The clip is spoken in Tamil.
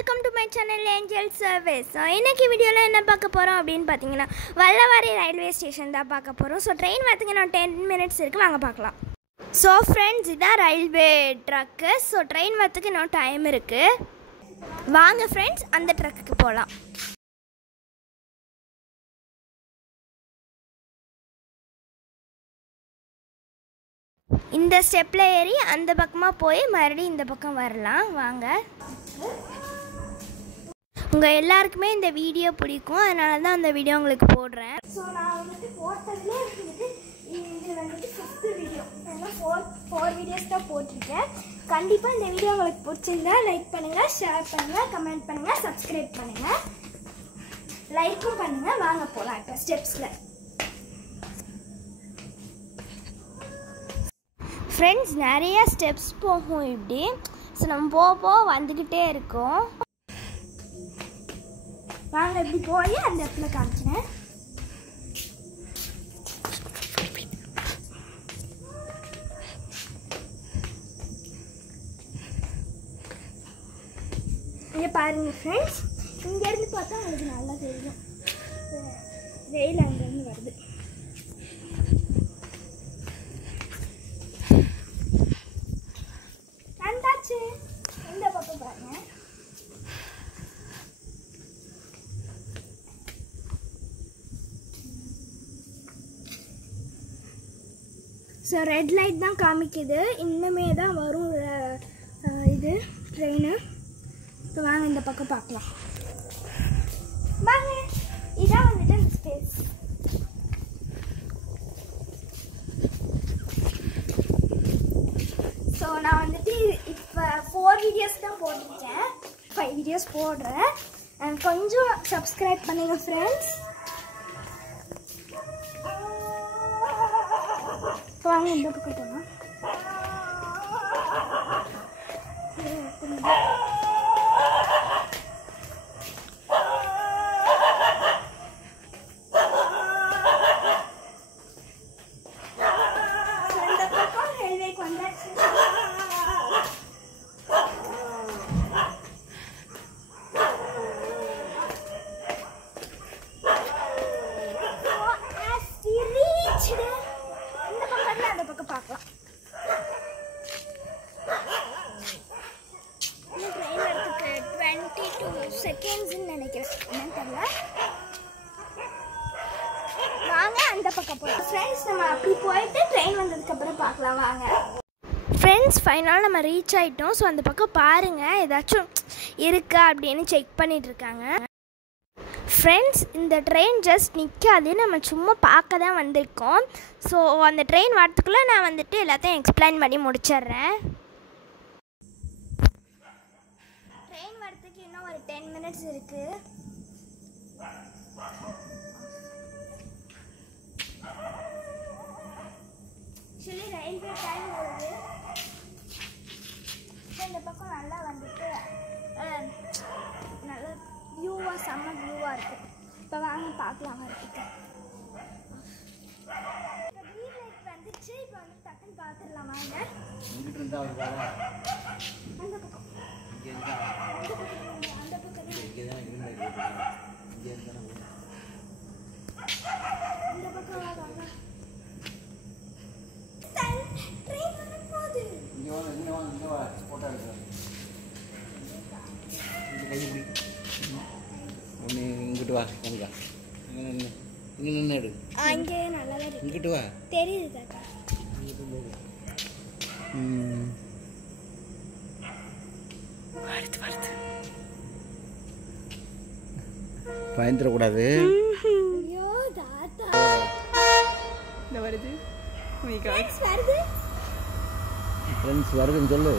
Welcome to my channel angel service. So இன்றைக்கி வீடியோவில் என்ன பார்க்க போகிறோம் அப்படின்னு பார்த்தீங்கன்னா வல்லவாரி ரயில்வே ஸ்டேஷன் தான் பார்க்க போகிறோம். ஸோ ட்ரெயின் பார்த்தீங்கன்னா 10 மினிட்ஸ் இருக்குது, வாங்க பார்க்கலாம். ஸோ ஃப்ரெண்ட்ஸ், இதுதான் ரயில்வே ட்ரக்கு. ஸோ ட்ரெயின் வரத்துக்கு இன்னும் டைம் இருக்குது, வாங்க ஃப்ரெண்ட்ஸ் அந்த ட்ரக்குக்கு போகலாம். இந்த ஸ்டெப்பில் ஏறி அந்த பக்கமாக போய் மறுபடியும் இந்த பக்கம் வரலாம், வாங்க. உங்கள் எல்லாருக்குமே இந்த வீடியோ பிடிக்கும், அதனால தான் அந்த வீடியோ உங்களுக்கு போடுறேன். ஸோ நான் வந்துட்டு போட்டதுலேயே வந்துட்டு இது வந்துட்டு 5th வீடியோ, ஏன்னா 4 வீடியோஸ் தான் போட்டிருக்கேன். கண்டிப்பாக இந்த வீடியோ உங்களுக்கு பிடிச்சிருந்தா லைக் பண்ணுங்கள், ஷேர் பண்ணுங்கள், கமெண்ட் பண்ணுங்கள், சப்ஸ்கிரைப் பண்ணுங்கள், லைக்கும் பண்ணுங்கள். வாங்க போகலாம் இப்போ ஸ்டெப்ஸில். ஃப்ரெண்ட்ஸ், நிறைய ஸ்டெப்ஸ் போகும் இப்படி. ஸோ நம்ம போக வந்துக்கிட்டே இருக்கோம். வாங்க இப்படி போய் அந்த இடத்துல காமிக்கிறேன். இங்கே பாருங்கள் ஃப்ரெண்ட்ஸ், இங்கேருந்து பார்த்தா உங்களுக்கு நல்லா தெரியும் வெயில் அங்கேருந்து வருது. இந்த பக்கம் பாருங்க. ஸோ ரெட் லைட் தான் காமிக்குது, இன்னுமே தான் வரும் இது ட்ரெயின். இப்போ வாங்க இந்த பக்கம் பார்க்கலாம், வாங்க. இதான் வந்துட்டு அந்த ஸ்பேஸ். ஸோ நான் வந்துட்டு இப்போ 4 வீடியோஸ் தான் போட்டிருக்கேன், 5 வீடியோஸ் போடுறேன். கொஞ்சம் சப்ஸ்கிரைப் பண்ணுங்க ஃப்ரெண்ட்ஸ். வாங்க இந்த பக்கம் போகலாம். இந்த பக்கம் ரயில்வேக்கு வந்தாச்சு. அந்த பக்கம் பார்க்கலாம். இன்னும் ட்ரெயின் வரதுக்கு 22 செகண்ட்ஸ்ன்னு நினைக்கிறேன், என்னன்னு தெரியல. வாங்க அந்த பக்கம் போய் ஃப்ரெண்ட்ஸ் நம்ம அப்படி போயிட்டு ட்ரெயின் வந்ததுக்கப்புறம் பார்க்கலாம், வாங்க. ஃப்ரெண்ட்ஸ், ஃபைனலாக நம்ம ரீச் ஆகிட்டோம். ஸோ அந்த பக்கம் பாருங்கள், ஏதாச்சும் இருக்கா அப்படின்னு செக் பண்ணிகிட்ருக்காங்க. ஃப்ரெண்ட்ஸ், இந்த ட்ரெயின் ஜஸ்ட் நிற்காது, நம்ம சும்மா பார்க்க தான் வந்திருக்கோம். ஸோ அந்த ட்ரெயின் வரத்துக்குள்ளே நான் வந்துட்டு எல்லாத்தையும் எக்ஸ்பிளைன் பண்ணி முடிச்சிட்றேன். ட்ரெயின் வரத்துக்கு இன்னும் ஒரு 10 மினிட்ஸ் இருக்குது. ஆக்சுவலி ரயில்வே டைம் வருது. இந்த பக்கம் நல்லா வந்துட்டு நல்ல வியூவாக, செம்ம வியூவாக இருக்குது. இப்போ வாங்க பார்க்கலாம் வரதுக்கு. க்ரீன் லைட் வந்துச்சு, இப்போ வந்து டக்குன்னு பார்த்துடலாம், வாங்க. அந்த பக்கம் அந்த பக்கம் வாங்க. ட்ரெயின் வர போகுது. இங்கிட்டு வா, இங்கே நின்று எடு. அங்கே நல்லா இருக்கு, இங்கிட்டு வா, தெரியுது தாத்தா. வருது பயந்துடக்கூடாது. ஐயோ தாத்தா, இந்த வருது வருது. ஃப்ரெண்ட்ஸ் வருதுன்னு சொல்லு.